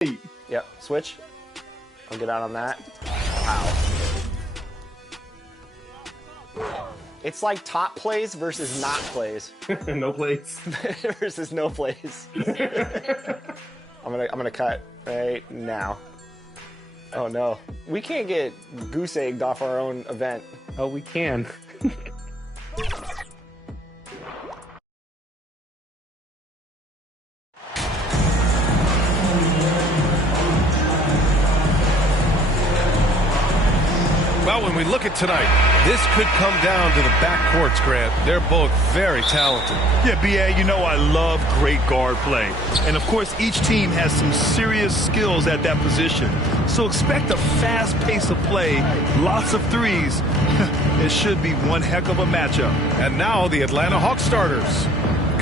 Yep, switch. I'll get out on that. Wow. It's like top plays versus not plays. No plays. Versus no plays. I'm gonna cut right now. Oh no. We can't get goose egged off our own event. Oh, we can. Well, when we look at tonight, this could come down to the backcourts, Grant. They're both very talented. Yeah, B.A., you know I love great guard play. And, of course, each team has some serious skills at that position. So expect a fast pace of play, lots of threes. It should be one heck of a matchup. And now the Atlanta Hawks starters.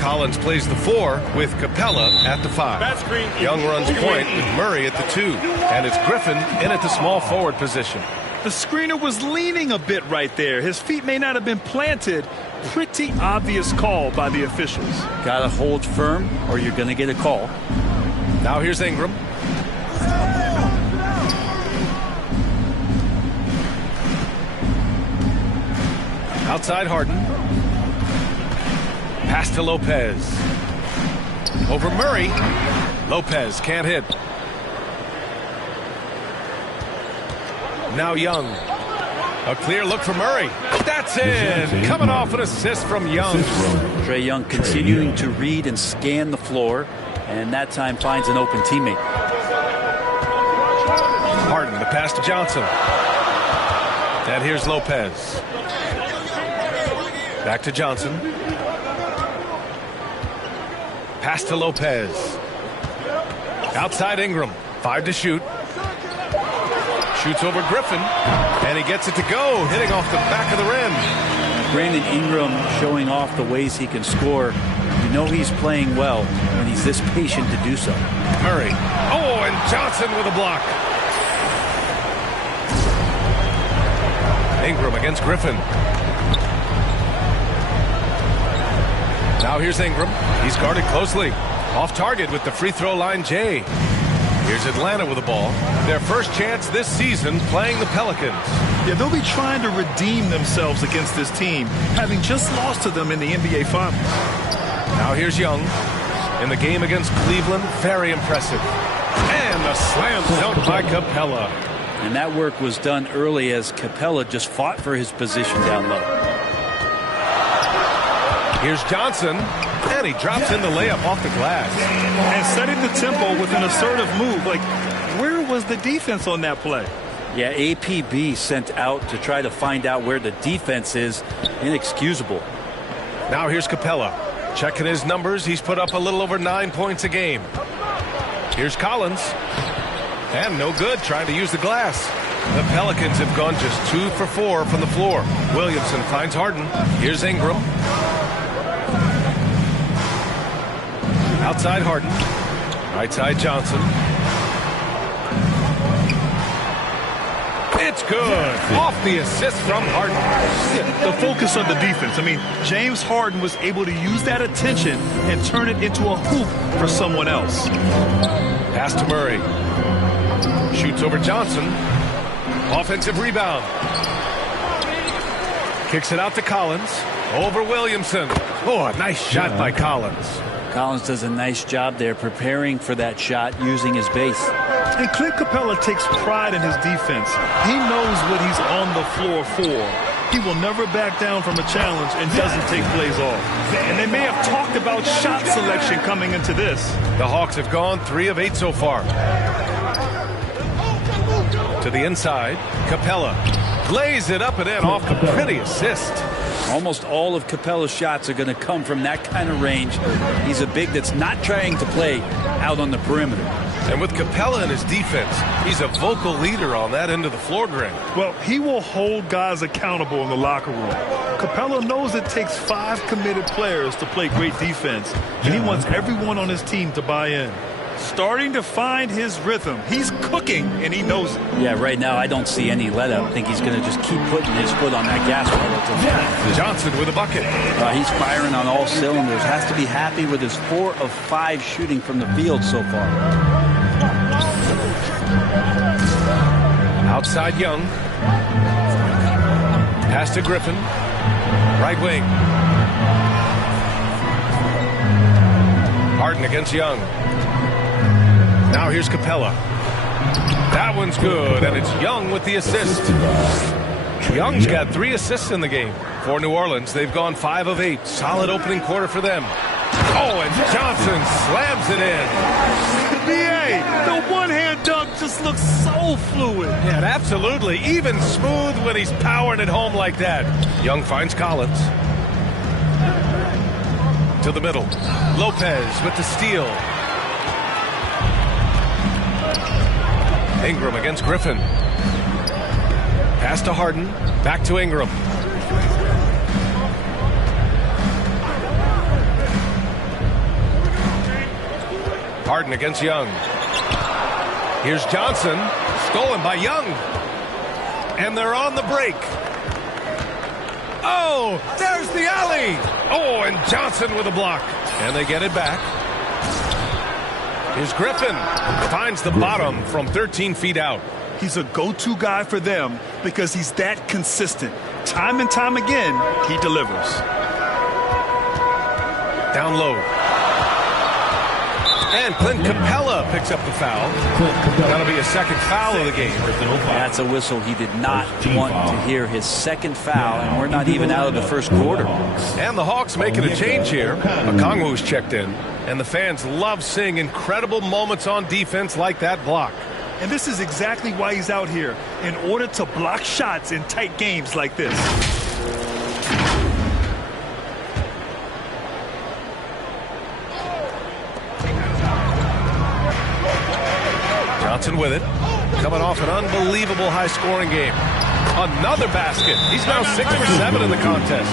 Collins plays the 4 with Capella at the 5. Young runs point with Murray at the 2. And it's Griffin in at the small forward position. The screener was leaning a bit right there. His feet may not have been planted. Pretty obvious call by the officials. Gotta hold firm or you're gonna get a call. Now here's Ingram. Outside Harden. Pass to Lopez. Over Murray. Lopez can't hit. Now Young. A clear look for Murray. That's in. Coming off an assist from Young. Trae Young continuing to read and scan the floor, and that time finds an open teammate. Harden, the pass to Johnson. And here's Lopez. Back to Johnson. Pass to Lopez. Outside Ingram. 5 to shoot. Shoots over Griffin, and he gets it to go, hitting off the back of the rim. Brandon Ingram showing off the ways he can score. You know he's playing well when he's this patient to do so. Murray. Oh, and Johnson with a block. Ingram against Griffin. Now here's Ingram. He's guarded closely. Off target with the free throw line, Jay. Here's Atlanta with the ball. Their first chance this season playing the Pelicans. Yeah, they'll be trying to redeem themselves against this team, having just lost to them in the NBA Finals. Now here's Young. In the game against Cleveland, very impressive. And a slam dunk by Capella. And that work was done early as Capella just fought for his position down low. Here's Johnson. And he drops in the layup off the glass. And setting the tempo with an assertive move. Like, where was the defense on that play? Yeah, APB sent out to try to find out where the defense is. Inexcusable. Now here's Capella. Checking his numbers. He's put up a little over 9 points a game. Here's Collins. And no good, trying to use the glass. The Pelicans have gone just 2 for 4 from the floor. Williamson finds Harden. Here's Ingram. Outside Harden. Right side Johnson. It's good. Off the assist from Harden. The focus on the defense. I mean, James Harden was able to use that attention and turn it into a hoop for someone else. Pass to Murray. Shoots over Johnson. Offensive rebound. Kicks it out to Collins. Over Williamson. Oh, a nice shot by Collins. Collins does a nice job there preparing for that shot using his base. And Clint Capella takes pride in his defense. He knows what he's on the floor for. He will never back down from a challenge and doesn't take plays off. And they may have talked about shot selection coming into this. The Hawks have gone 3 of 8 so far. To the inside, Capella lays it up and in off the pretty assist. Almost all of Capella's shots are going to come from that kind of range. He's a big that's not trying to play out on the perimeter. And with Capella in his defense, he's a vocal leader on that end of the floor, Grant. Well, he will hold guys accountable in the locker room. Capella knows it takes 5 committed players to play great defense, and he wants everyone on his team to buy in. Starting to find his rhythm. He's cooking, and he knows it. Yeah, right now I don't see any let up. I think he's going to just keep putting his foot on that gas pedal. Johnson with a bucket. He's firing on all cylinders. Has to be happy with his 4 of 5 shooting from the field so far. Outside Young. Pass to Griffin. Right wing. Harden against Young. Now here's Capella. That one's good, and it's Young with the assist. Young's got 3 assists in the game. For New Orleans, they've gone 5 of 8. Solid opening quarter for them. Oh, and Johnson slams it in. BA, the one-hand dunk just looks so fluid. Yeah, absolutely. Even smooth when he's powering it home like that. Young finds Collins. To the middle. Lopez with the steal. Ingram against Griffin. Pass to Harden. Back to Ingram. Harden against Young. Here's Johnson. Stolen by Young. And they're on the break. Oh, there's the alley. Oh, and Johnson with a block. And they get it back. Here's Griffin. Finds the bottom from 13 feet out. He's a go-to guy for them because he's that consistent. Time and time again, he delivers. Down low. And Clint Capella picks up the foul. That'll be a second foul of the game. That's a whistle. He did not want to hear his second foul, and we're not even out of the first quarter. And the Hawks making a change here. Okongwu's checked in, and the fans love seeing incredible moments on defense like that block. And this is exactly why he's out here, in order to block shots in tight games like this. Johnson with it. Coming off an unbelievable high-scoring game. Another basket. He's now 6 for 7 in the contest.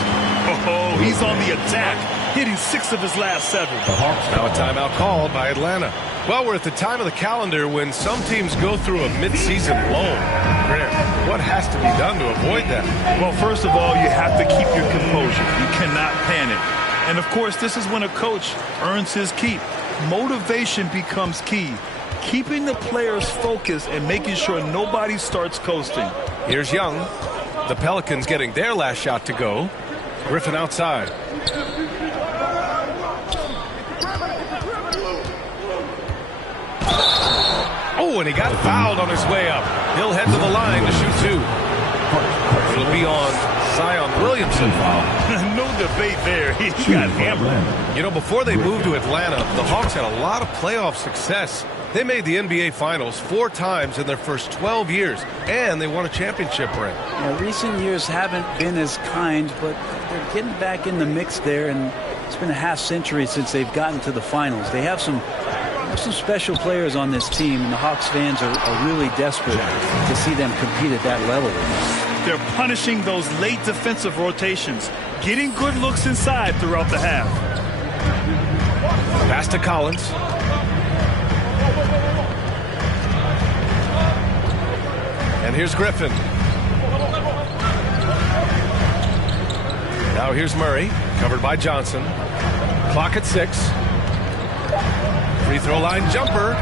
Oh, he's on the attack, hitting 6 of his last 7. Now a timeout called by Atlanta. Well, we're at the time of the calendar when some teams go through a mid-season lull. What has to be done to avoid that? Well, first of all, you have to keep your composure. You cannot panic. And, of course, this is when a coach earns his keep. Motivation becomes key. Keeping the players focused and making sure nobody starts coasting. Here's Young. The Pelicans getting their last shot to go. Griffin outside. Oh, and he got fouled on his way up. He'll head to the line to shoot 2. It'll be on Zion Williamson. No debate there. He got hammered. You know, before they moved to Atlanta, the Hawks had a lot of playoff success. They made the NBA Finals 4 times in their first 12 years, and they won a championship ring. Yeah, recent years haven't been as kind, but they're getting back in the mix there, and it's been a half-century since they've gotten to the finals. They have some special players on this team, and the Hawks fans are really desperate to see them compete at that level. They're punishing those late defensive rotations, getting good looks inside throughout the half. Pass to Collins. And here's Griffin. Now here's Murray, covered by Johnson. Clock at 6. Free throw line jumper.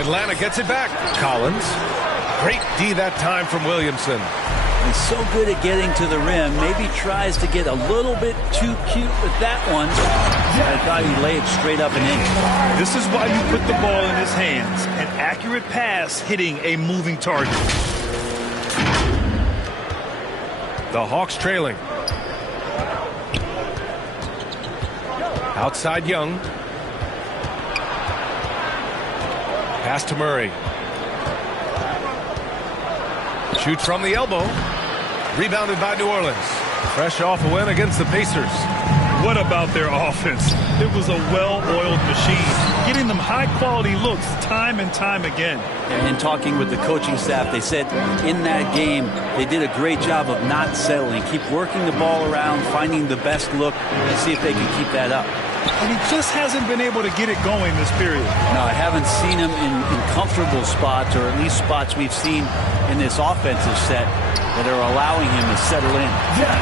Atlanta gets it back. Collins. Great D that time from Williamson. He's so good at getting to the rim. Maybe tries to get a little bit too cute with that one. I thought he'd lay it straight up and in. This is why you put the ball in his hands. An accurate pass hitting a moving target. The Hawks trailing. Outside Young. Pass to Murray. Shoots from the elbow. Rebounded by New Orleans. Fresh off a win against the Pacers. What about their offense? It was a well-oiled machine, getting them high-quality looks time and time again. And in talking with the coaching staff, they said in that game they did a great job of not settling. Keep working the ball around, finding the best look, and see if they can keep that up. And he just hasn't been able to get it going this period. No, I haven't seen him in comfortable spots, or at least spots we've seen in this offensive set that are allowing him to settle in.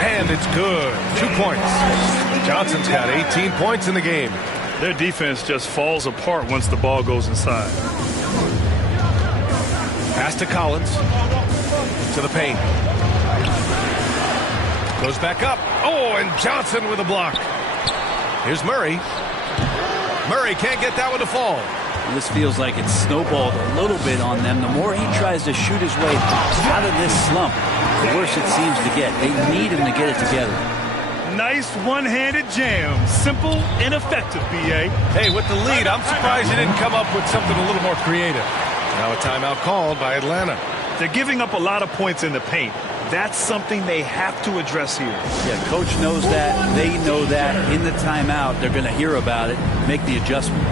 And it's good. 2 points. Johnson's got 18 points in the game. Their defense just falls apart once the ball goes inside. Pass to Collins. To the paint. Goes back up. Oh, and Johnson with a block. Here's Murray. Murray can't get that one to fall. This feels like it's snowballed a little bit on them. The more he tries to shoot his way out of this slump, the worse it seems to get. They need him to get it together. Nice one-handed jam. Simple and effective, B.A. Hey, with the lead, I'm surprised you didn't come up with something a little more creative. Now a timeout called by Atlanta. They're giving up a lot of points in the paint. That's something they have to address here. Yeah, coach knows that. They know that. In the timeout, they're going to hear about it, make the adjustment.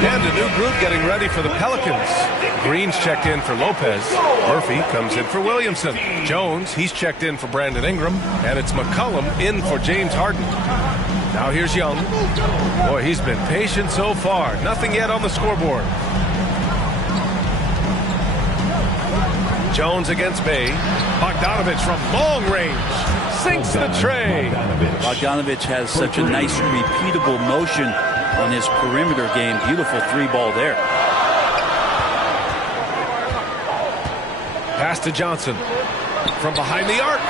And a new group getting ready for the Pelicans. Green's checked in for Lopez. Murphy comes in for Williamson. Jones, he's checked in for Brandon Ingram. And it's McCollum in for James Harden. Now here's Young. Boy, he's been patient so far. Nothing yet on the scoreboard. Jones against Bay. Bogdanovich from long range. Sinks the tray. Bogdanovich has such a nice repeatable motion on his perimeter game. Beautiful three ball there. Pass to Johnson. From behind the arc.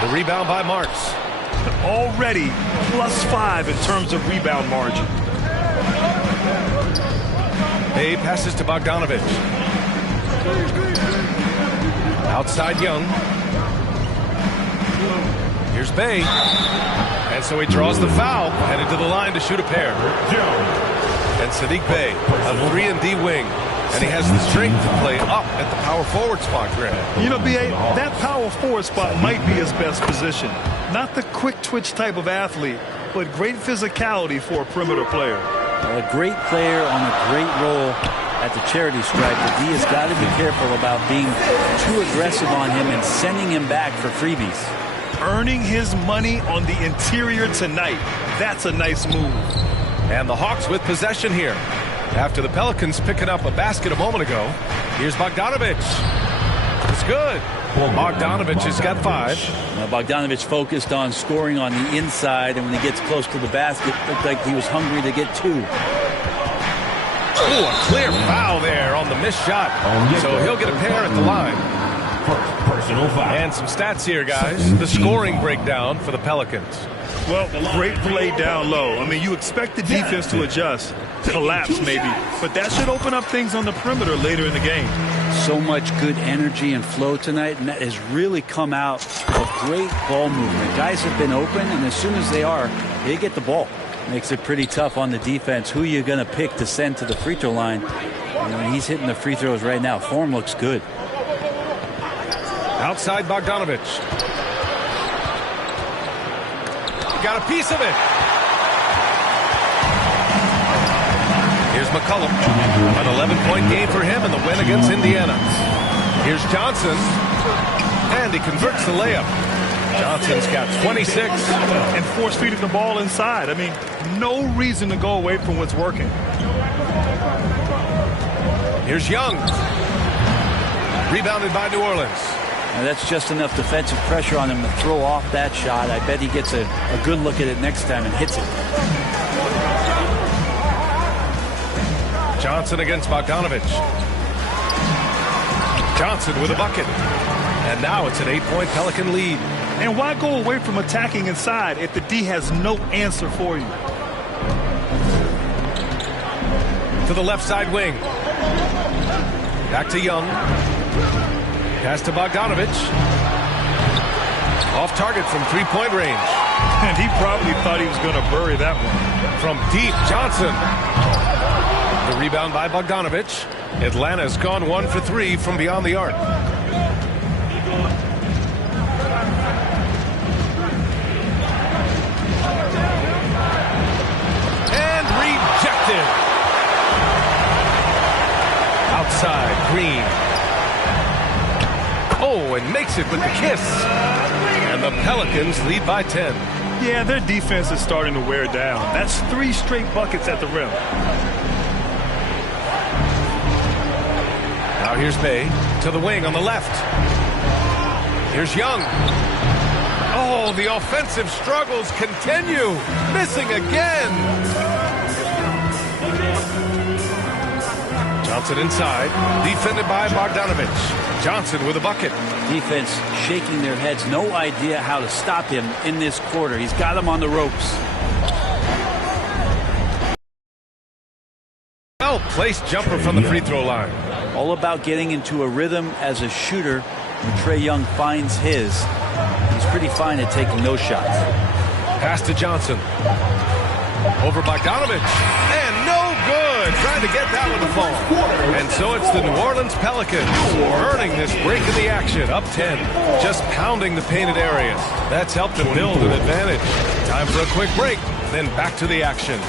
The rebound by Marks. Already +5 in terms of rebound margin. Bay passes to Bogdanovich. Outside Young. Here's Bay. And so he draws the foul, headed to the line to shoot a pair. And Sadiq Bey, a 3-and-D wing. And he has the strength to play up at the power forward spot, Greg. You know, B.A., that power forward spot might be his best position. Not the quick twitch type of athlete, but great physicality for a perimeter player. A great player on a great role at the charity stripe. The D has got to be careful about being too aggressive on him and sending him back for freebies. Earning his money on the interior tonight. That's a nice move. And the Hawks with possession here. After the Pelicans picking up a basket a moment ago, here's Bogdanovich. It's good. Bogdanovich has got 5. Now Bogdanovich focused on scoring on the inside, and when he gets close to the basket, looked like he was hungry to get 2. Ooh, a clear foul there on the missed shot. So he'll get a pair at the line. Personal foul. And some stats here, guys. The scoring breakdown for the Pelicans. Well, great play down low. I mean, you expect the defense to adjust, collapse maybe, but that should open up things on the perimeter later in the game. So much good energy and flow tonight, and that has really come out of great ball movement. Guys have been open, and as soon as they are, they get the ball. Makes it pretty tough on the defense. Who are you going to pick to send to the free throw line? You know, he's hitting the free throws right now. Form looks good. Outside Bogdanovich. Got a piece of it. Here's McCollum. An 11-point game for him in the win against Indiana. Here's Johnson. And he converts the layup. Johnson's got 26. And force feeding the ball inside. I mean, no reason to go away from what's working. Here's Young. Rebounded by New Orleans. Now that's just enough defensive pressure on him to throw off that shot. I bet he gets a good look at it next time and hits it. Johnson against Bogdanovich. Johnson with a bucket. And now it's an 8-point Pelican lead. And why go away from attacking inside if the D has no answer for you? To the left side wing. Back to Young. Pass to Bogdanovich. Off target from 3-point range. And he probably thought he was going to bury that one. From deep, Johnson. The rebound by Bogdanovich. Atlanta's gone 1 for 3 from beyond the arc. And rejected. Outside, Green. Oh, and makes it with the kiss. And the Pelicans lead by 10. Yeah, their defense is starting to wear down. That's 3 straight buckets at the rim. Now here's Bay to the wing on the left. Here's Young. Oh, the offensive struggles continue. Missing again. Johnson inside, defended by Bogdanovich. Johnson with a bucket. Defense shaking their heads. No idea how to stop him in this quarter. He's got him on the ropes. Well-placed jumper from the free throw line. All about getting into a rhythm as a shooter. When Trae Young finds his, he's pretty fine at taking those shots. Pass to Johnson. Over Bogdanovich. And no good. Trying to get that one to fall. And so it's the New Orleans Pelicans earning this break in the action. Up 10. Just pounding the painted areas. That's helped them build an advantage. Time for a quick break. Then back to the action.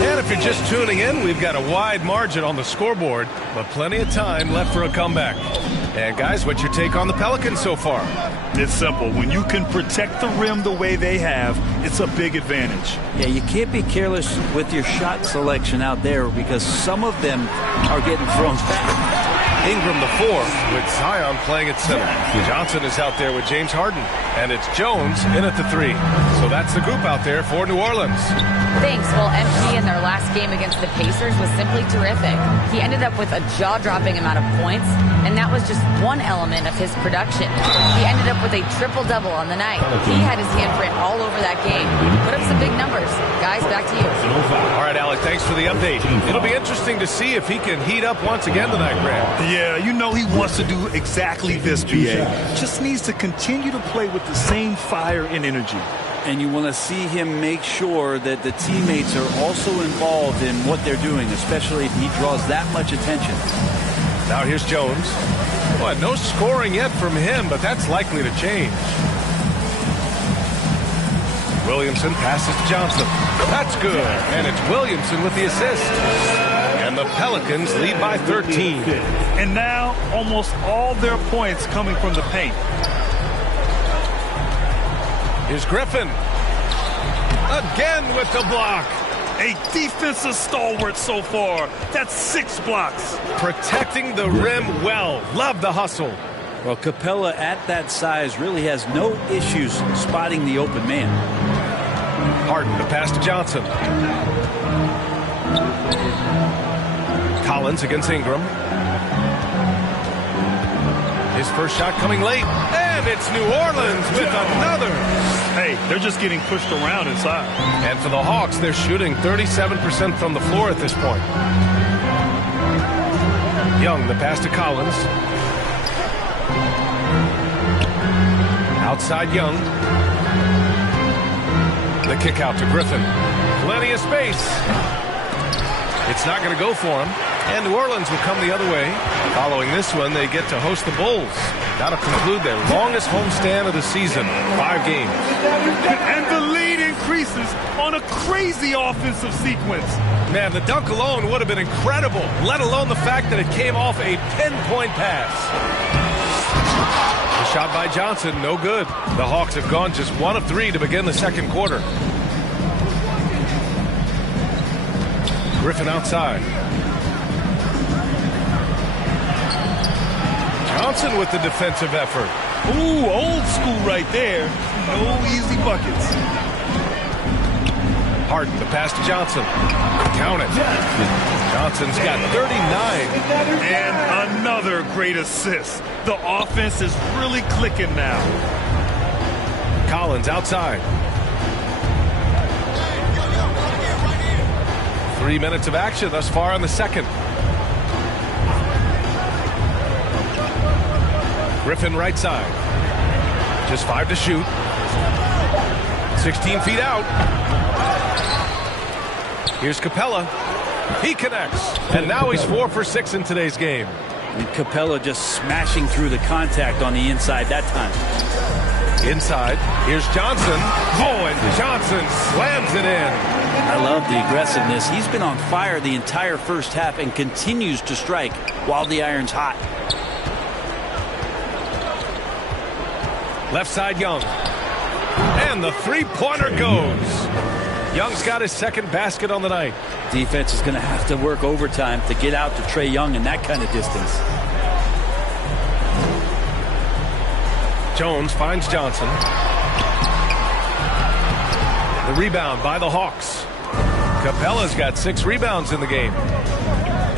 And if you're just tuning in, we've got a wide margin on the scoreboard, but plenty of time left for a comeback. And guys, what's your take on the Pelicans so far? It's simple. When you can protect the rim the way they have, it's a big advantage. Yeah, you can't be careless with your shot selection out there because some of them are getting thrown back. Ingram the fourth with Zion playing at center. Johnson is out there with James Harden. And it's Jones in at the three. So that's the group out there for New Orleans. Thanks. Well, MP in their last game against the Pacers was simply terrific. He ended up with a jaw-dropping amount of points, and that was just one element of his production. He ended up with a triple-double on the night. He had his handprint all over that game. Put up some big numbers. Guys, back to you. All right, Alec, thanks for the update. It'll be interesting to see if he can heat up once again tonight, Graham. Yeah, you know he wants to do exactly this, BA. Just needs to continue to play with the same fire and energy. And you want to see him make sure that the teammates are also involved in what they're doing, especially if he draws that much attention. Now here's Jones. Well, no scoring yet from him, but that's likely to change. Williamson passes to Johnson. That's good. And it's Williamson with the assist. And the Pelicans lead by 13. And now almost all their points coming from the paint. Here's Griffin. Again with the block. A defensive stalwart so far. That's 6 blocks. Protecting the rim well. Love the hustle. Well, Capella at that size really has no issues spotting the open man. Harden to pass to Johnson. Collins against Ingram. His first shot coming late. And it's New Orleans with another. Hey, they're just getting pushed around inside. And for the Hawks, they're shooting 37% from the floor at this point. Young, the pass to Collins. Outside Young. The kick out to Griffin. Plenty of space. It's not going to go for him. And New Orleans will come the other way. Following this one, they get to host the Bulls. That'll conclude their longest homestand of the season, 5 games. And the lead increases on a crazy offensive sequence. Man, the dunk alone would have been incredible, let alone the fact that it came off a pinpoint pass. The shot by Johnson, no good. The Hawks have gone just 1 of 3 to begin the second quarter. Griffin outside. Johnson with the defensive effort. Ooh, old school right there. No easy buckets. Harden, the pass to Johnson. Count it. Johnson's got 39. And another great assist. The offense is really clicking now. Collins outside. 3 minutes of action thus far in the second. Griffin right side. Just 5 to shoot. 16 feet out. Here's Capella. He connects. And now he's 4 for 6 in today's game. And Capella just smashing through the contact on the inside that time. Inside. Here's Johnson. Oh, and Johnson slams it in. I love the aggressiveness. He's been on fire the entire first half and continues to strike while the iron's hot. Left side Young. And the three-pointer goes. Young's got his second basket on the night. Defense is going to have to work overtime to get out to Trae Young in that kind of distance. Jones finds Johnson. The rebound by the Hawks. Capella's got 6 rebounds in the game.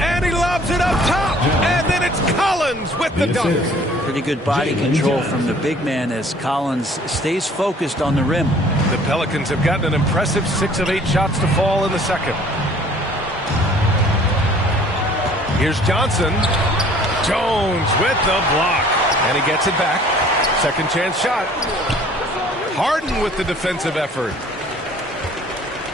And he lobs it up top. And then it's Collins with the dunk. Pretty good body control from the big man as Collins stays focused on the rim. The Pelicans have gotten an impressive 6 of 8 shots to fall in the second. Here's Johnson. Jones with the block. And he gets it back. Second chance shot. Harden with the defensive effort.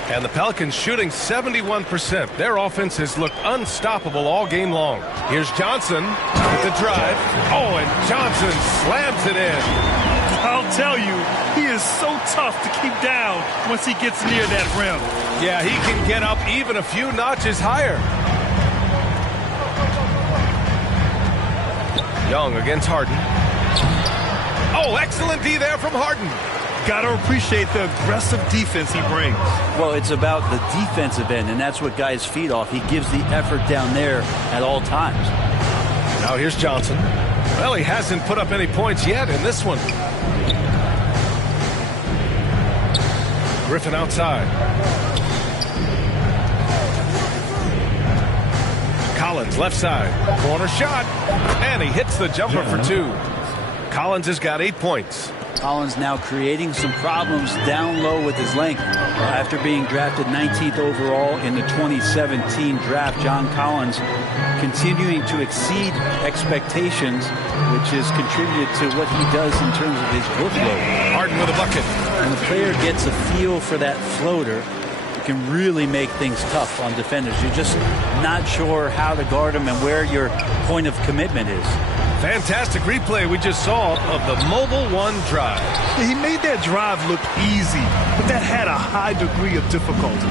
And the Pelicans shooting 71%. Their offense has looked unstoppable all game long. Here's Johnson with the drive. Oh, and Johnson slams it in. I'll tell you, he is so tough to keep down once he gets near that rim. Yeah, he can get up even a few notches higher. Young against Harden. Oh, excellent D there from Harden. Got to appreciate the aggressive defense he brings. Well, it's about the defensive end, and that's what guys feed off. He gives the effort down there at all times. Now here's Johnson. Well, he hasn't put up any points yet in this one. Griffin outside. Collins left side. Corner shot. And he hits the jumper for 2. Collins has got 8 points. Collins now creating some problems down low with his length. After being drafted 19th overall in the 2017 draft, John Collins continuing to exceed expectations, which has contributed to what he does in terms of his workload. Harden with a bucket. When the player gets a feel for that floater, it can really make things tough on defenders. You're just not sure how to guard him and where your point of commitment is. Fantastic replay we just saw of the Mobile One drive. He made that drive look easy, but that had a high degree of difficulty.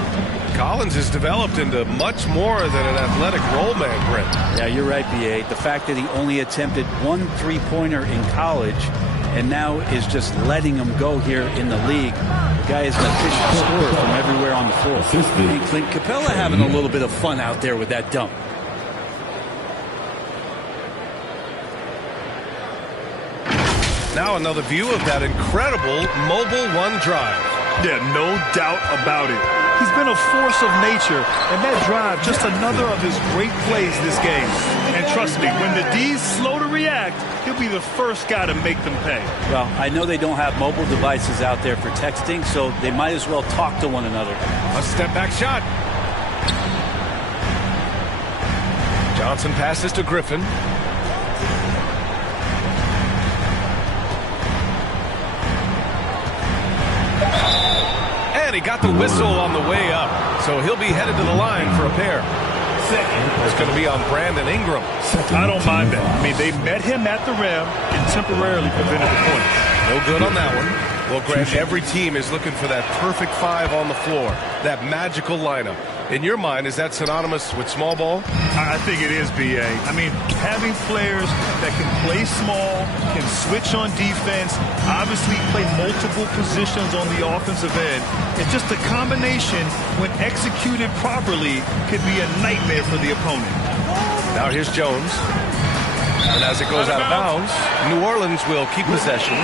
Collins has developed into much more than an athletic roll man, Brent. Yeah, you're right, B.A. The fact that he only attempted 1 three-pointer in college and now is just letting him go here in the league. The guy is an efficient scorer from everywhere on the floor. Hey, Clint Capella having a little bit of fun out there with that dunk. Now another view of that incredible Mobile One drive. Yeah, no doubt about it. He's been a force of nature, and that drive just another of his great plays this game. And trust me, when the D's slow to react, he'll be the first guy to make them pay. Well, I know they don't have mobile devices out there for texting, so they might as well talk to one another. A step back shot. Johnson passes to Griffin. And he got the whistle on the way up, so he'll be headed to the line for a pair. It's going to be on Brandon Ingram. I don't mind that. I mean, they met him at the rim and temporarily prevented the points. No good on that one. Well, Grant, every team is looking for that perfect 5 on the floor, that magical lineup. In your mind, is that synonymous with small ball? I think it is, B.A. I mean, having players that can play small, can switch on defense, obviously play multiple positions on the offensive end. It's just a combination, when executed properly, could be a nightmare for the opponent. Now here's Jones. And as it goes out of bounds, New Orleans will keep possession.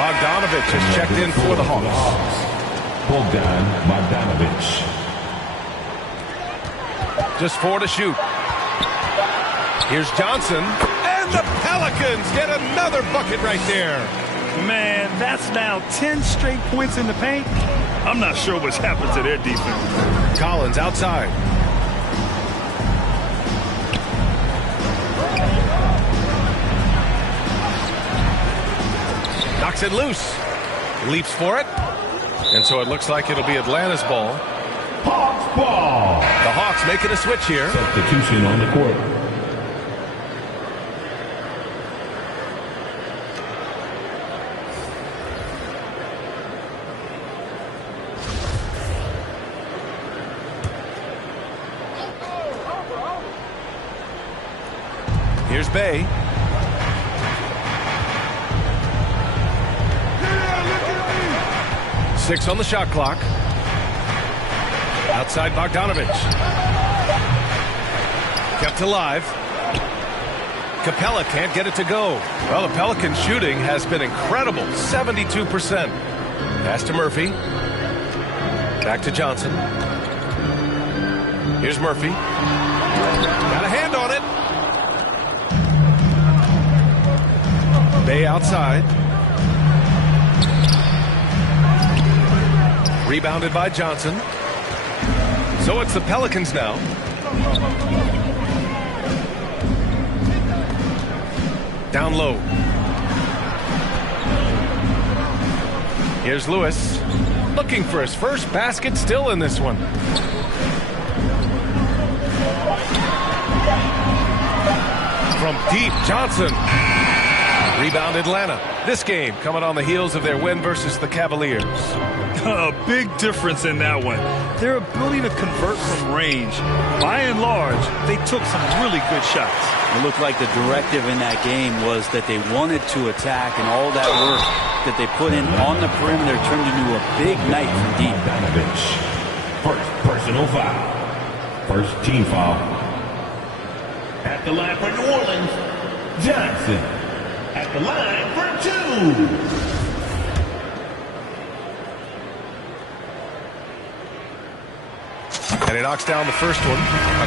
Bogdanovich has checked in for the Hawks. Bogdanovich. Just 4 to shoot. Here's Johnson. And the Pelicans get another bucket right there. Man, that's now 10 straight points in the paint. I'm not sure what's happened to their defense. Collins outside. Knocks it loose. Leaps for it. And so it looks like it'll be Atlanta's ball. Hawks ball. The Hawks making a switch here. Substitution on the court. Here's Bay. 6 on the shot clock. Outside Bogdanovich. Kept alive. Capella can't get it to go. Well, the Pelicans shooting has been incredible. 72%. Pass to Murphy. Back to Johnson. Here's Murphy. Got a hand on it. Bay outside. Rebounded by Johnson. So it's the Pelicans now. Down low. Here's Lewis. Looking for his first basket still in this one. From deep, Johnson. Rebound Atlanta. This game coming on the heels of their win versus the Cavaliers. A big difference in that one. Their ability to convert from range. By and large, they took some really good shots. It looked like the directive in that game was that they wanted to attack, and all that work that they put in on the perimeter turned into a big night from deep. Bogdanovich. First personal foul. First team foul. At the line for New Orleans, Johnson. At the line for 2. And he knocks down the first one.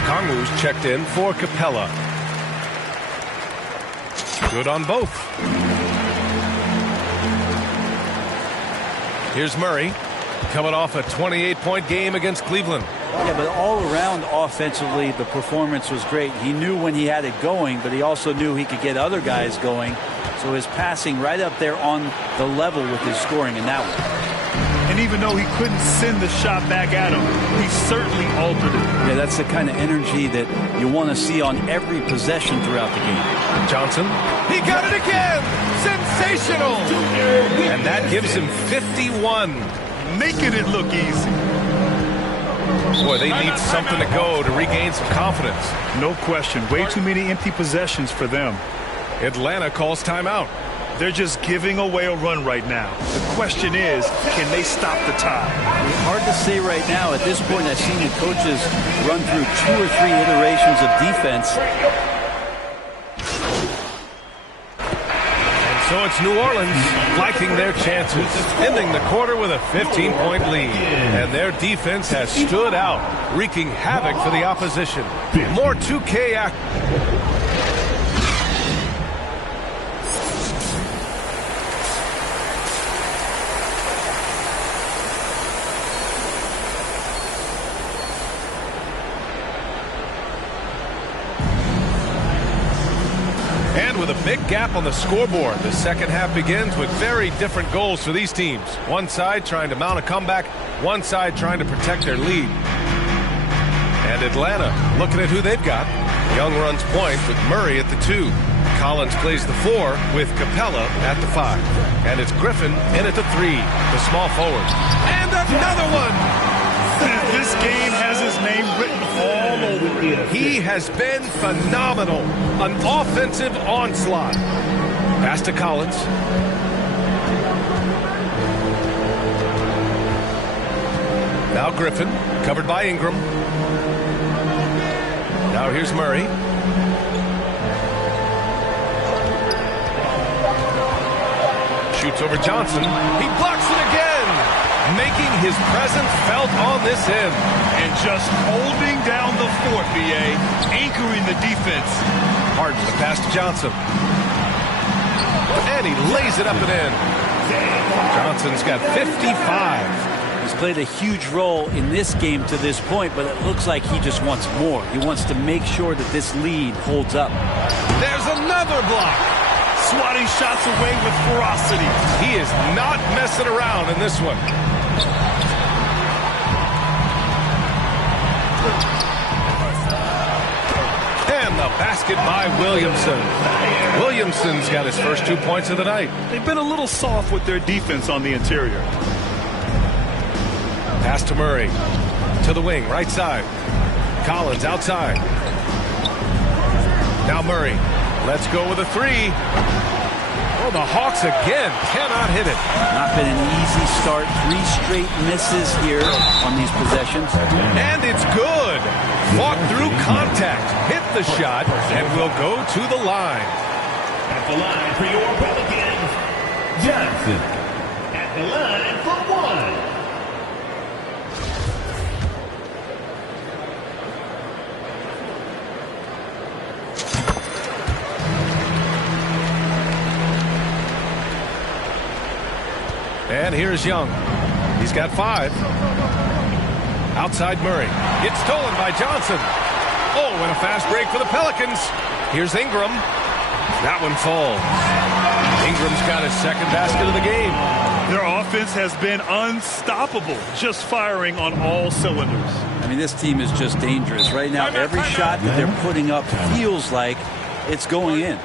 Okongwu's checked in for Capella. Good on both. Here's Murray, coming off a 28-point game against Cleveland. Yeah, but all around offensively, the performance was great. He knew when he had it going, but he also knew he could get other guys going. So his passing right up there on the level with his scoring in that one. And even though he couldn't send the shot back at him, he certainly altered it. Yeah, that's the kind of energy that you want to see on every possession throughout the game. Johnson, he got it again! Sensational! And that gives him 51. Making it look easy. Boy, they need something to go to regain some confidence. No question. Way too many empty possessions for them. Atlanta calls timeout. They're just giving away a run right now. The question is, can they stop the tide? Hard to say right now. At this point, I've seen the coaches run through 2 or 3 iterations of defense. And so it's New Orleans liking their chances, ending the quarter with a 15-point lead. And their defense has stood out, wreaking havoc for the opposition. More 2K action. And with a big gap on the scoreboard, the second half begins with very different goals for these teams. One side trying to mount a comeback, one side trying to protect their lead. And Atlanta looking at who they've got. Young runs point with Murray at the 2. Collins plays the 4 with Capella at the 5. And it's Griffin in at the 3, the small forward. And another one! This game has his name written all over it. He has been phenomenal. An offensive onslaught. Pass to Collins. Now Griffin, covered by Ingram. Now here's Murray. Shoots over Johnson. He blocks it again, making his presence felt on this end. And just holding down the fort, B.A., anchoring the defense. Harden, the pass to Johnson. And he lays it up and in. Johnson's got 55. He's played a huge role in this game to this point, but it looks like he just wants more. He wants to make sure that this lead holds up. There's another block. Swatting shots away with ferocity. He is not messing around in this one. And the basket by Williamson. Williamson's got his first 2 points of the night. They've been a little soft with their defense on the interior. Pass to Murray. To the wing, right side. Collins outside. Now Murray. Let's go with a 3. Oh, the Hawks again cannot hit it. Not been an easy start. 3 straight misses here on these possessions. And it's good. Fought through contact, hit the shot, and will go to the line. At the line for your Pelicans, Johnson. At the line for 1. And here's Young. He's got 5. Outside Murray. It's stolen by Johnson. Oh, and a fast break for the Pelicans. Here's Ingram. That one falls. Ingram's got his second basket of the game. Their offense has been unstoppable, just firing on all cylinders. I mean, this team is just dangerous. Right now, every shot that they're putting up feels like it's going in.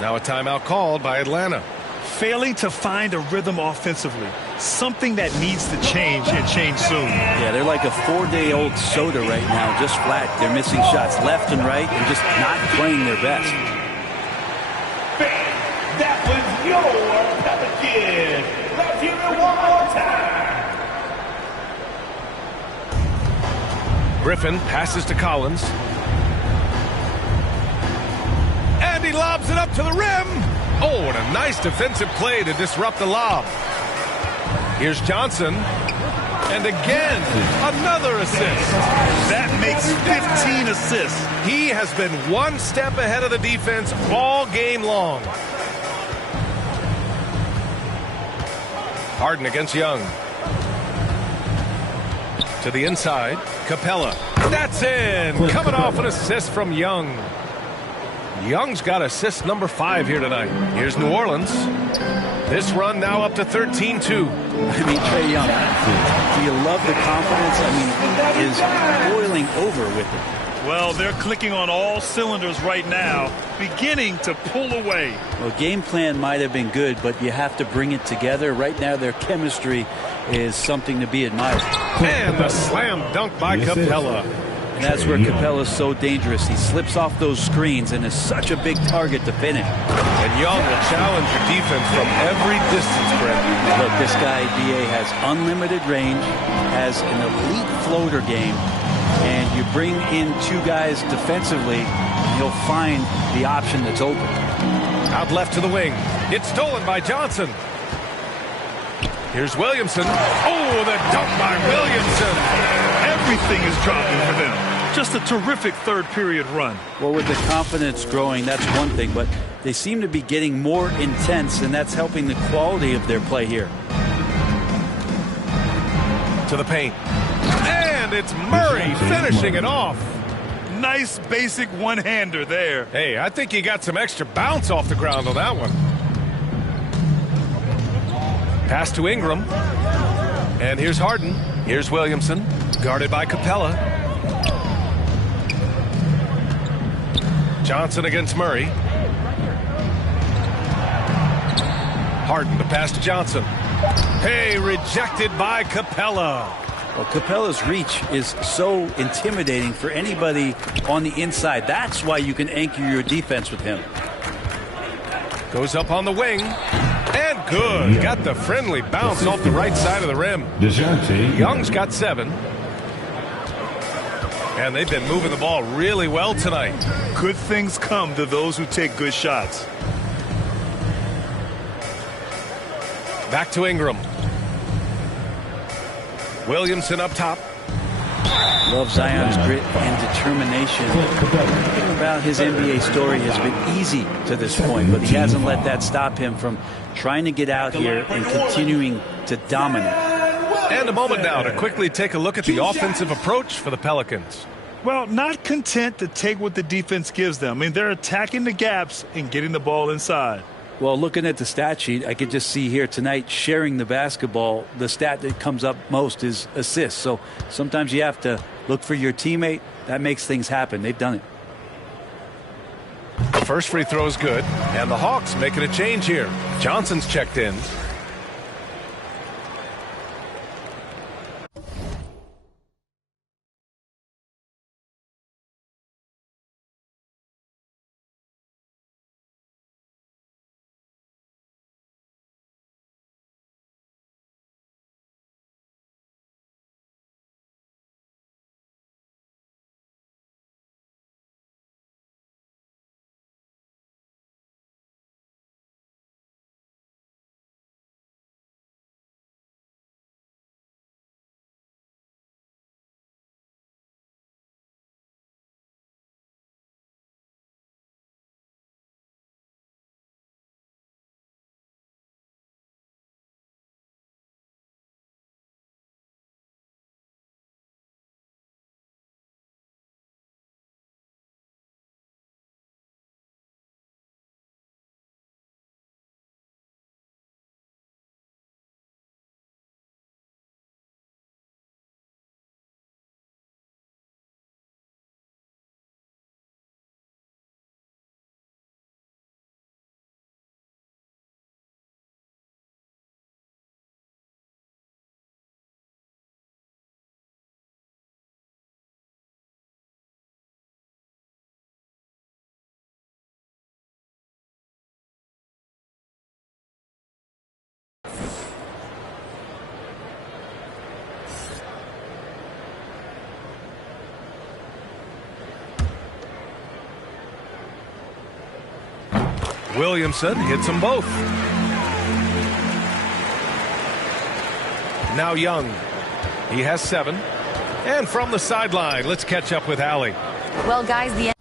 Now a timeout called by Atlanta. Failing to find a rhythm offensively, something that needs to change and change soon. Yeah, they're like a 4-day-old soda right now, just flat. They're missing shots left and right and just not playing their best. That was your Pelicans. Let's hear it one more time. Griffin passes to Collins. And he lobs it up to the rim. Oh, and a nice defensive play to disrupt the lob. Here's Johnson. And again, another assist. That makes 15 assists. He has been one step ahead of the defense all game long. Harden against Young. To the inside, Capella. That's in. Coming off an assist from Young. Young's got assist number 5 here tonight. Here's New Orleans. This run now up to 13-2. I mean, Trae Young, do you love the confidence? I mean, he is boiling over with it. Well, they're clicking on all cylinders right now, beginning to pull away. Well, game plan might have been good, but you have to bring it together. Right now, their chemistry is something to be admired. And the slam dunk by Capella. And that's where Capella's so dangerous. He slips off those screens and is such a big target to finish. And Young will challenge your defense from every distance, Brent. Look, this guy, B.A., has unlimited range, has an elite floater game, and you bring in 2 guys defensively, and he'll find the option that's open. Out left to the wing. It's stolen by Johnson. Here's Williamson. Oh, the dunk by Williamson. Everything is dropping for them. Just a terrific third period run. Well, with the confidence growing, that's one thing, but they seem to be getting more intense, and that's helping the quality of their play here. To the paint. And it's Murray finishing it off. Nice basic one-hander there. Hey, I think he got some extra bounce off the ground on that one. Pass to Ingram. And here's Harden. Here's Williamson. Guarded by Capella. Johnson against Murray. Harden to pass to Johnson. Hey, rejected by Capella. Well, Capella's reach is so intimidating for anybody on the inside. That's why you can anchor your defense with him. Goes up on the wing. And good. Got the friendly bounce off the right side of the rim. Young's got 7. And they've been moving the ball really well tonight. Good things come to those who take good shots. Back to Ingram. Williamson up top. Love Zion's grit and determination. The thing about his NBA story has been easy to this point, but he hasn't let that stop him from trying to get out here and continuing to dominate. And a moment now to quickly take a look at the offensive approach for the Pelicans. Well, not content to take what the defense gives them. I mean, they're attacking the gaps and getting the ball inside. Well, looking at the stat sheet, I could just see here tonight sharing the basketball. The stat that comes up most is assists. So sometimes you have to look for your teammate. That makes things happen. They've done it. The first free throw is good. And the Hawks making a change here. Johnson's checked in. Williamson hits them both. Now Young. He has 7. And from the sideline, let's catch up with Allie. Well, guys, the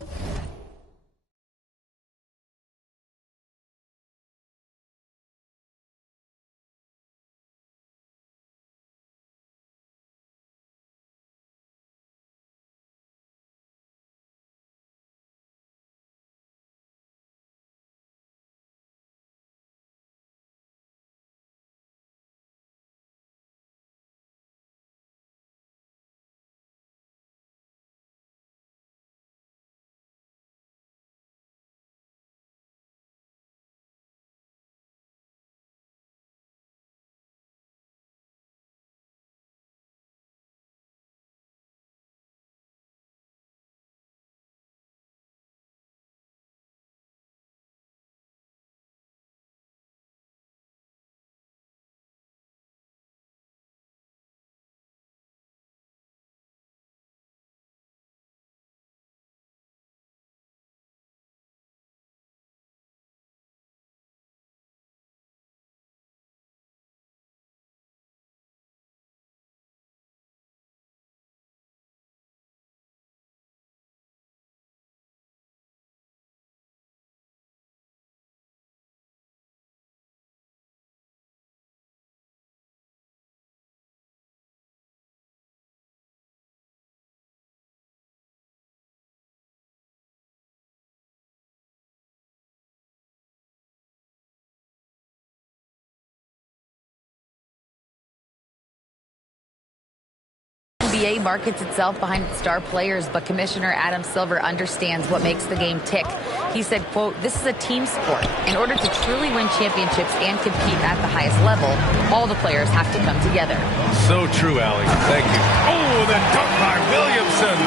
NBA markets itself behind its star players, but Commissioner Adam Silver understands what makes the game tick. He said, quote, "This is a team sport. In order to truly win championships and compete at the highest level, all the players have to come together." So true, Allie. Thank you. Oh, the dunk by Williamson.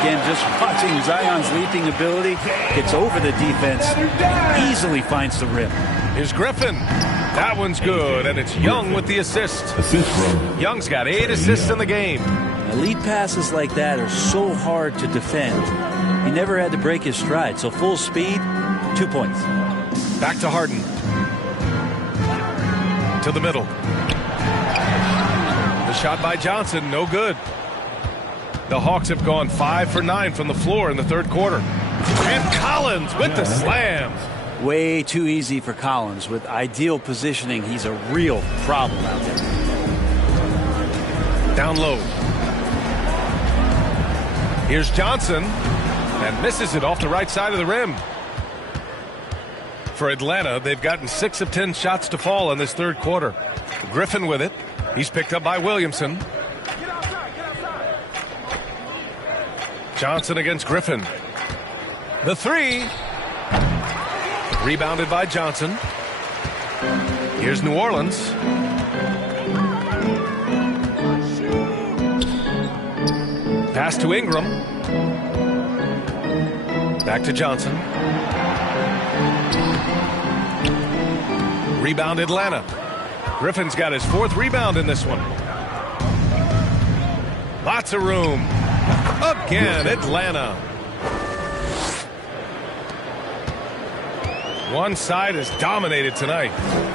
Again, just watching Zion's leaping ability, gets over the defense, and easily finds the rim. Here's Griffin. That one's good, and it's Young with the assist. Young's got 8 assists in the game. Elite passes like that are so hard to defend. He never had to break his stride, so full speed, 2 points. Back to Harden. To the middle. The shot by Johnson, no good. The Hawks have gone 5 for 9 from the floor in the third quarter. And Collins with the slam. Way too easy for Collins. With ideal positioning, he's a real problem out there. Down low. Here's Johnson. And misses it off the right side of the rim. For Atlanta, they've gotten 6 of 10 shots to fall in this third quarter. Griffin with it. He's picked up by Williamson. Johnson against Griffin. The 3. Rebounded by Johnson. Here's New Orleans. Pass to Ingram. Back to Johnson. Rebound Atlanta. Griffin's got his 4th rebound in this one. Lots of room. Again, Atlanta. One side is dominated tonight.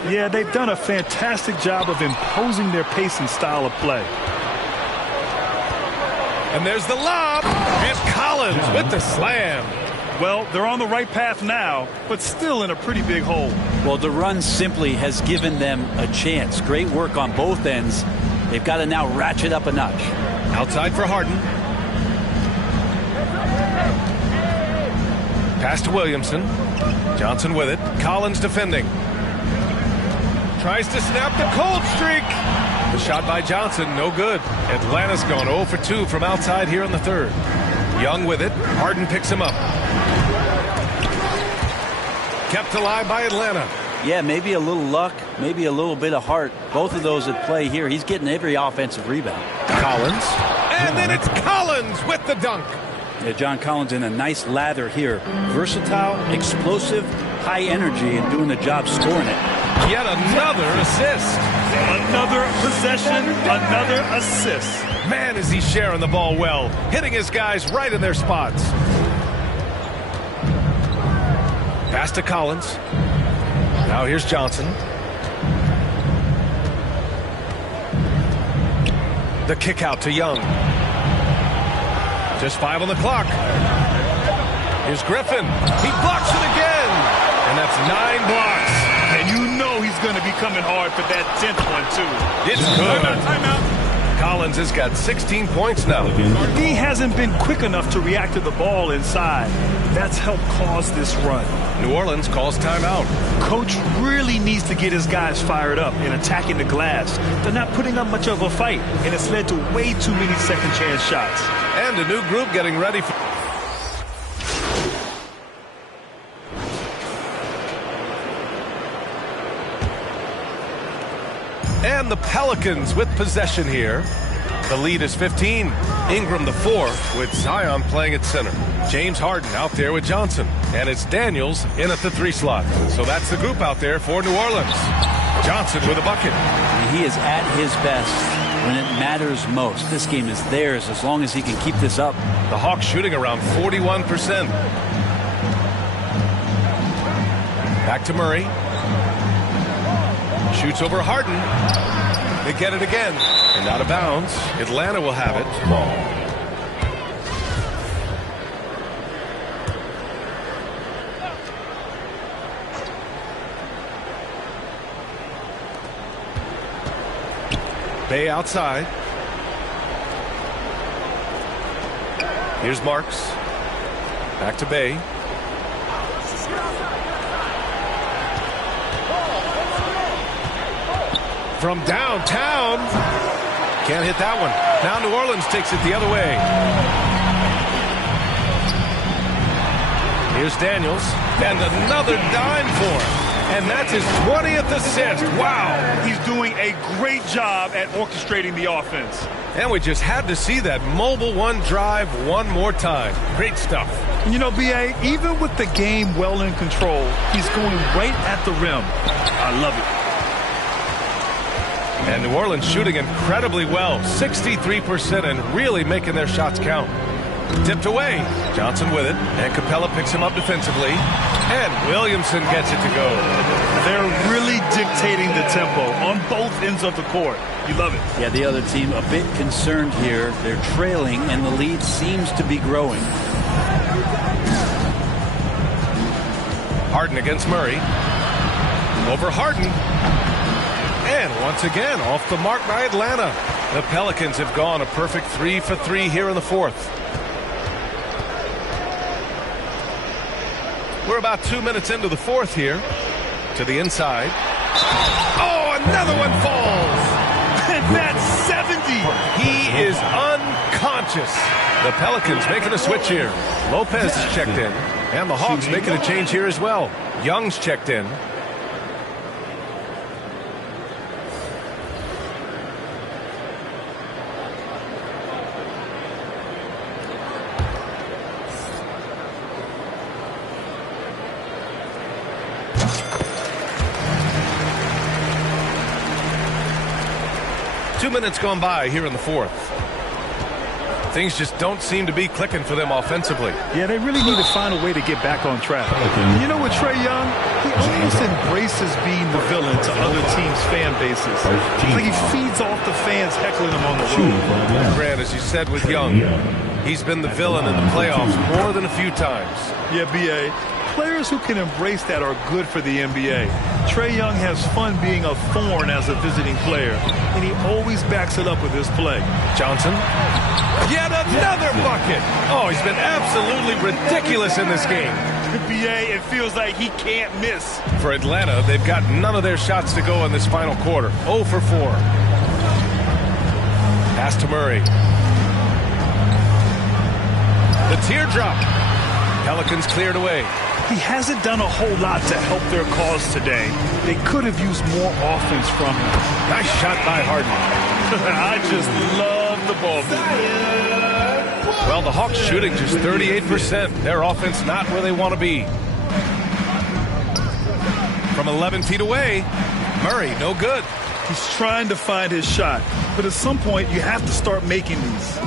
Yeah, they've done a fantastic job of imposing their pace and style of play. And there's the lob. And Collins with the slam. Well, they're on the right path now, but still in a pretty big hole. Well, the run simply has given them a chance. Great work on both ends. They've got to now ratchet up a notch. Outside for Harden. Pass to Williamson. Johnson with it. Collins defending. Tries to snap the cold streak. The shot by Johnson, no good. Atlanta's gone 0 for 2 from outside here in the third. Young with it. Harden picks him up. Kept alive by Atlanta. Yeah, maybe a little luck, maybe a little bit of heart. Both of those at play here. He's getting every offensive rebound. Collins. And then it's Collins with the dunk. Yeah, John Collins in a nice lather here. Versatile, explosive, high energy, and doing the job scoring it. Yet another assist. Another possession, another assist. Man, is he sharing the ball well. Hitting his guys right in their spots. Pass to Collins. Now here's Johnson. The kick out to Young. Just 5 on the clock. Here's Griffin. He blocks it again. And that's 9 blocks. And you know he's going to be coming hard for that 10th one, too. It's good. Timeout. Collins has got 16 points now. He hasn't been quick enough to react to the ball inside. That's helped cause this run. New Orleans calls timeout. Coach really needs to get his guys fired up in attacking the glass. They're not putting up much of a fight, and it's led to way too many second chance shots. And a new group getting ready for... And the Pelicans with possession here. The lead is 15. Ingram the 4 with Zion playing at center. James Harden out there with Johnson. And it's Daniels in at the 3 slot. So that's the group out there for New Orleans. Johnson with a bucket. He is at his best when it matters most. This game is theirs as long as he can keep this up. The Hawks shooting around 41%. Back to Murray. Shoots over Harden. They get it again. And out of bounds. Atlanta will have it. Bay outside. Here's Marks. Back to Bay. From downtown. Can't hit that one. Now New Orleans takes it the other way. Here's Daniels. And another dime for him. And that's his 20th assist. Wow. He's doing a great job at orchestrating the offense. And we just had to see that mobile one drive one more time. Great stuff. You know, B.A., even with the game well in control, he's going right at the rim. I love it. And New Orleans shooting incredibly well, 63%, and really making their shots count. Tipped away. Johnson with it, and Capella picks him up defensively. And Williamson gets it to go. They're really dictating the tempo on both ends of the court. You love it. Yeah, the other team a bit concerned here. They're trailing, and the lead seems to be growing. Harden against Murray. Over Harden. And once again, off the mark by Atlanta. The Pelicans have gone a perfect 3 for 3 here in the 4th. We're about 2 minutes into the 4th here. To the inside. Oh, another one falls. And that's 70. He is unconscious. The Pelicans making a switch here. Lopez is checked in. And the Hawks making a change here as well. Young's checked in. Minutes gone by here in the 4th. Things just don't seem to be clicking for them offensively. Yeah, they really need to find a way to get back on track. You know, with Trae Young, he almost embraces being the villain to other teams' fan bases. It's like he feeds off the fans heckling him on the road. Grant, as you said with Young, he's been the villain in the playoffs more than a few times. Yeah, B.A., players who can embrace that are good for the NBA. Trae Young has fun being a thorn as a visiting player, and he always backs it up with his play. Johnson. Yet another bucket. Oh, he's been absolutely ridiculous in this game. BA, it feels like he can't miss. For Atlanta, they've got none of their shots to go in this final quarter. 0 for 4. Pass to Murray. The teardrop. Pelicans cleared away. He hasn't done a whole lot to help their cause today. They could have used more offense from him. Nice shot by Harden. I just love the ball. Well, the Hawks shooting just 38%. Their offense not where they want to be. From 11 feet away, Murray, no good. He's trying to find his shot, but at some point you have to start making these.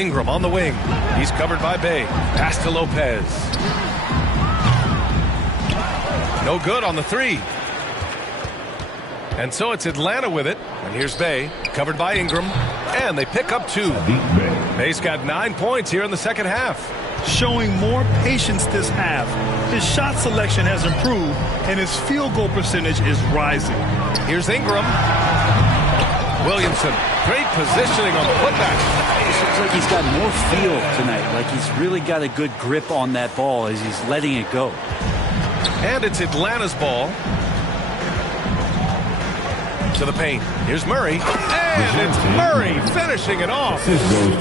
Ingram on the wing. He's covered by Bay. Pass to Lopez. No good on the three. And so it's Atlanta with it. And here's Bay, covered by Ingram. And they pick up 2. Bay's got 9 points here in the second half. Showing more patience this half. His shot selection has improved, and his field goal percentage is rising. Here's Ingram. Williamson, great positioning on the putback. It looks like he's got more feel tonight, like he's really got a good grip on that ball as he's letting it go. And it's Atlanta's ball. To the paint. Here's Murray. And it's Murray finishing it off.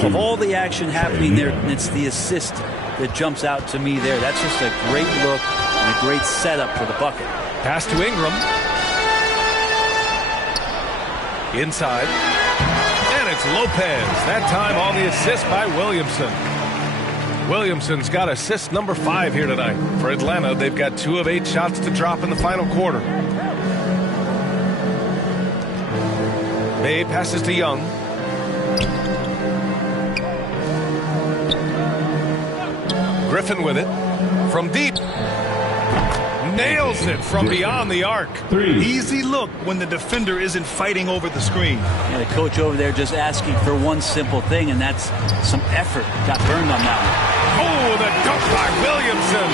Of all the action happening there, it's the assist that jumps out to me there. That's just a great look and a great setup for the bucket. Pass to Ingram. Inside. And it's Lopez. That time on the assist by Williamson. Williamson's got assist number 5 here tonight. For Atlanta, they've got 2 of 8 shots to drop in the final quarter. Bay passes to Young. Griffin with it. From deep. Nails it from beyond the arc. Easy look when the defender isn't fighting over the screen. And the coach over there just asking for one simple thing, and that's some effort. Got burned on that one. Oh, the dunk by Williamson.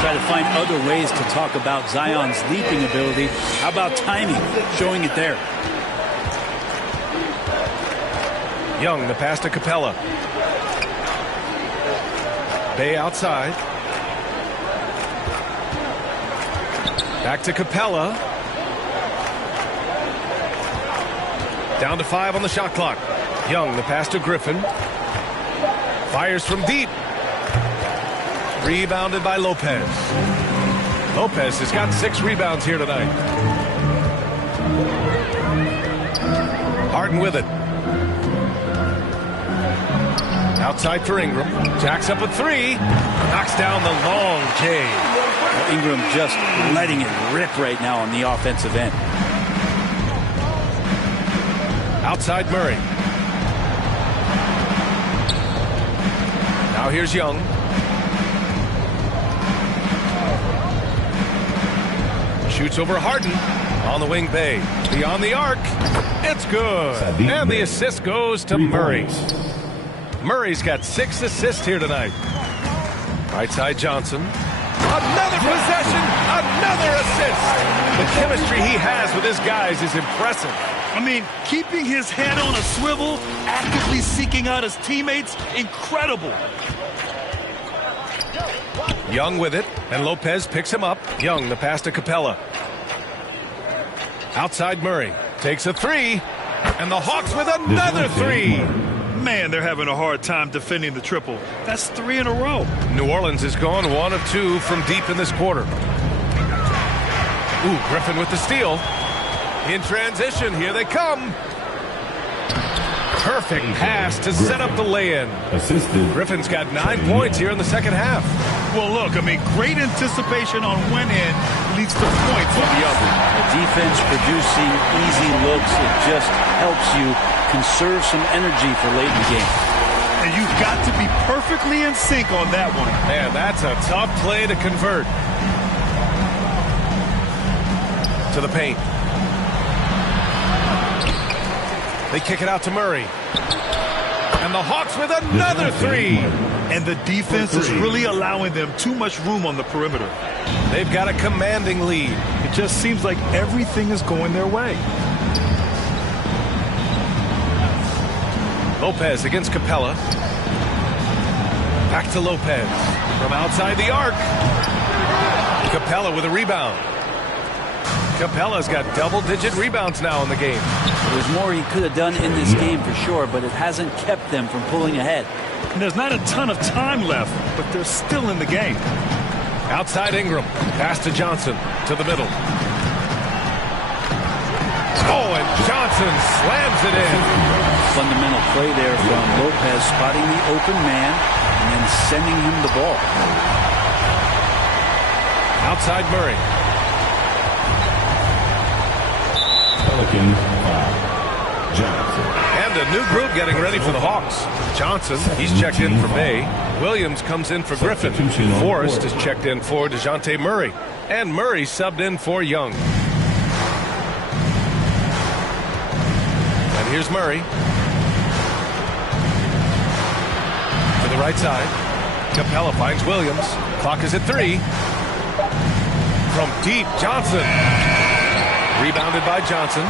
Try to find other ways to talk about Zion's leaping ability. How about timing? Showing it there. Young, the pass to Capella. Bay outside. Back to Capella. Down to 5 on the shot clock. Young, the pass to Griffin. Fires from deep. Rebounded by Lopez. Lopez has got 6 rebounds here tonight. Harden with it. Outside for Ingram. Jacks up a 3. Knocks down the long J. Ingram just letting it rip right now on the offensive end. Outside Murray. Now here's Young. Shoots over Harden. On the wing, Bay. Beyond the arc. It's good. And the assist goes to Murray. Murray's got 6 assists here tonight. Right side Johnson. Another possession. Another assist. The chemistry he has with his guys is impressive. I mean, keeping his head on a swivel, actively seeking out his teammates, incredible. Young with it, and Lopez picks him up. Young, the pass to Capella. Outside Murray. Takes a 3. And the Hawks with another 3. Man, they're having a hard time defending the triple. That's 3 in a row. New Orleans has gone 1 of 2 from deep in this quarter. Ooh, Griffin with the steal. In transition, here they come. Perfect pass to set up the lay-in. Griffin's got 9 points here in the second half. Well, look, I mean, great anticipation on one end leads to points on the other. The defense producing easy looks. It just helps you conserve some energy for late in the game. And you've got to be perfectly in sync on that one. Man, that's a tough play to convert. To the paint. They kick it out to Murray. And the Hawks with another 3. And the defense is really allowing them too much room on the perimeter. They've got a commanding lead. It just seems like everything is going their way. Lopez against Capella. Back to Lopez. From outside the arc. Capella with a rebound. Capella's got double-digit rebounds now in the game. There's more he could have done in this game for sure, but it hasn't kept them from pulling ahead. And there's not a ton of time left, but they're still in the game. Outside Ingram. Pass to Johnson. To the middle. Oh, and Johnson slams it in. Fundamental play there from Lopez, spotting the open man and then sending him the ball. Outside Murray. Pelicans foul. Johnson. And a new group getting ready for the Hawks. Johnson, he's checked in for May. Williams comes in for Griffin. Forrest is checked in for DeJounte Murray. And Murray subbed in for Young. And here's Murray. To the right side. Capella finds Williams. Clock is at 3. From deep, Johnson. Rebounded by Johnson.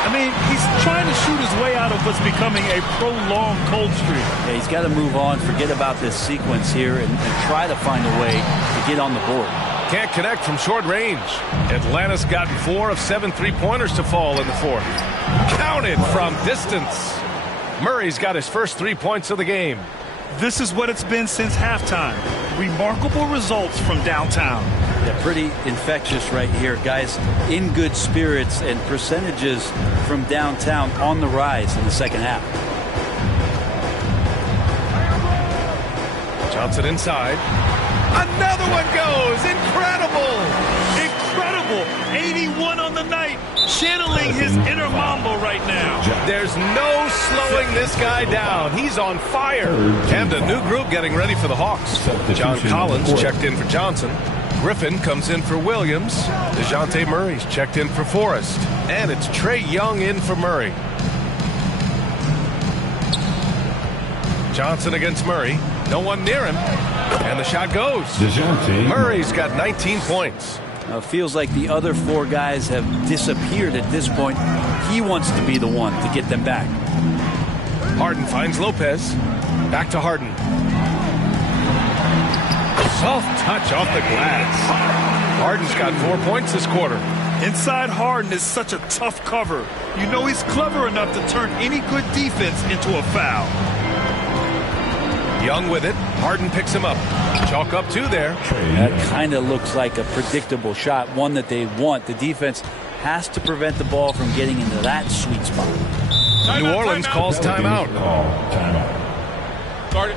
I mean, he's trying to shoot his way out of what's becoming a prolonged cold streak. Yeah, he's got to move on, forget about this sequence here, and try to find a way to get on the board. Can't connect from short range. Atlanta's gotten 4 of 7 3-pointers to fall in the fourth. Counted from distance. Murray's got his first 3 points of the game. This is what it's been since halftime. Remarkable results from downtown. Yeah, pretty infectious right here. Guys in good spirits, and percentages from downtown on the rise in the second half. Johnson inside. Another one goes. Incredible. Incredible. 81 on the night. Channeling his inner Mambo right now. There's no slowing this guy down. He's on fire. And a new group getting ready for the Hawks. John Collins checked in for Johnson. Griffin comes in for Williams. DeJounte Murray's checked in for Forrest. And it's Trae Young in for Murray. Johnson against Murray. No one near him. And the shot goes. Murray's got 19 points. Feels like the other 4 guys have disappeared at this point. He wants to be the one to get them back. Harden finds Lopez. Back to Harden. Soft touch off the glass. Harden's got 4 points this quarter. Inside Harden is such a tough cover. You know he's clever enough to turn any good defense into a foul. Young with it. Harden picks him up. Chalk up 2 there. That kind of looks like a predictable shot, one that they want. The defense has to prevent the ball from getting into that sweet spot. New Orleans calls timeout. Guard it.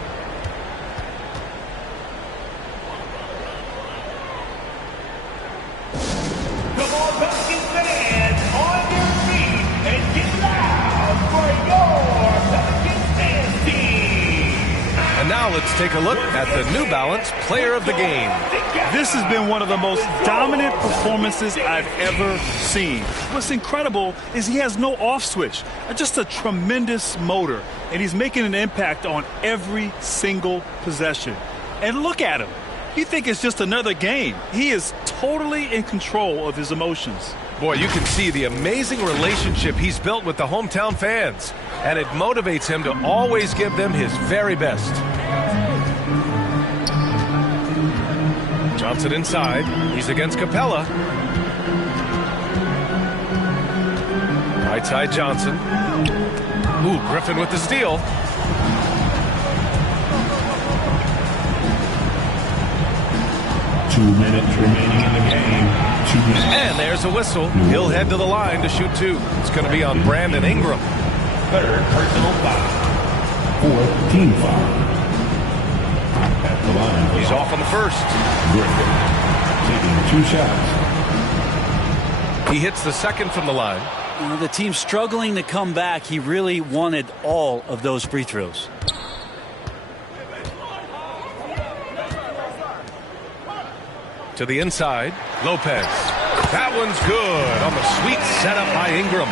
Come on, Pelicans fans, on your feet and get loud for your Pelicans dance team. And now let's take a look at the New Balance Player of the Game. This has been one of the most dominant performances I've ever seen. What's incredible is he has no off switch, just a tremendous motor, and he's making an impact on every single possession. And look at him. You think it's just another game. He is totally in control of his emotions. Boy, you can see the amazing relationship he's built with the hometown fans, and it motivates him to always give them his very best. Johnson inside. He's against Capella. Right side Johnson. Ooh, Griffin with the steal. Two minutes remaining in the game. 2 minutes. And there's a whistle. He'll head to the line to shoot 2. It's going to be on Brandon Ingram. Third personal foul. 4th team foul. At the line. He's off on the first. Griffin taking 2 shots. He hits the second from the line. The team's struggling to come back. He really wanted all of those free throws. To the inside, Lopez. That one's good on the sweet setup by Ingram.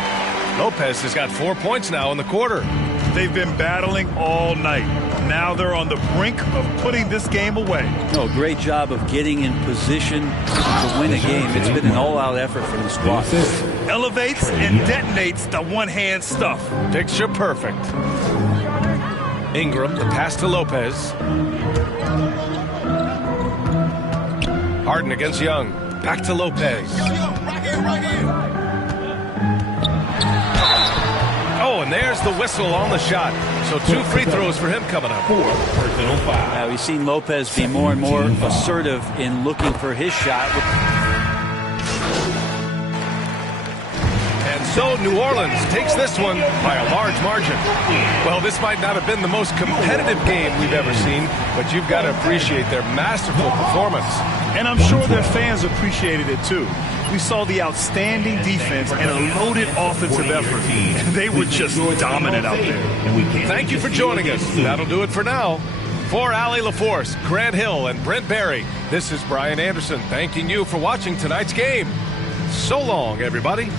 Lopez has got 4 points now in the quarter. They've been battling all night. Now they're on the brink of putting this game away. No, great job of getting in position to win a game. It's been an all-out effort from the squad. Elevates and detonates the one-hand stuff. Picture perfect. Ingram, the pass to Lopez. Harden against Young. Back to Lopez. Oh, and there's the whistle on the shot. So 2 free throws for him coming up. 4th personal foul. We've seen Lopez be more and more assertive in looking for his shot. And so New Orleans takes this one by a large margin. Well, this might not have been the most competitive game we've ever seen, but you've got to appreciate their masterful performance. And I'm sure their fans appreciated it too. We saw the outstanding defense and a loaded offensive effort. And they were just dominant out there. Thank you for joining us. That'll do it for now. For Allie LaForce, Grant Hill, and Brent Barry, this is Brian Anderson thanking you for watching tonight's game. So long, everybody.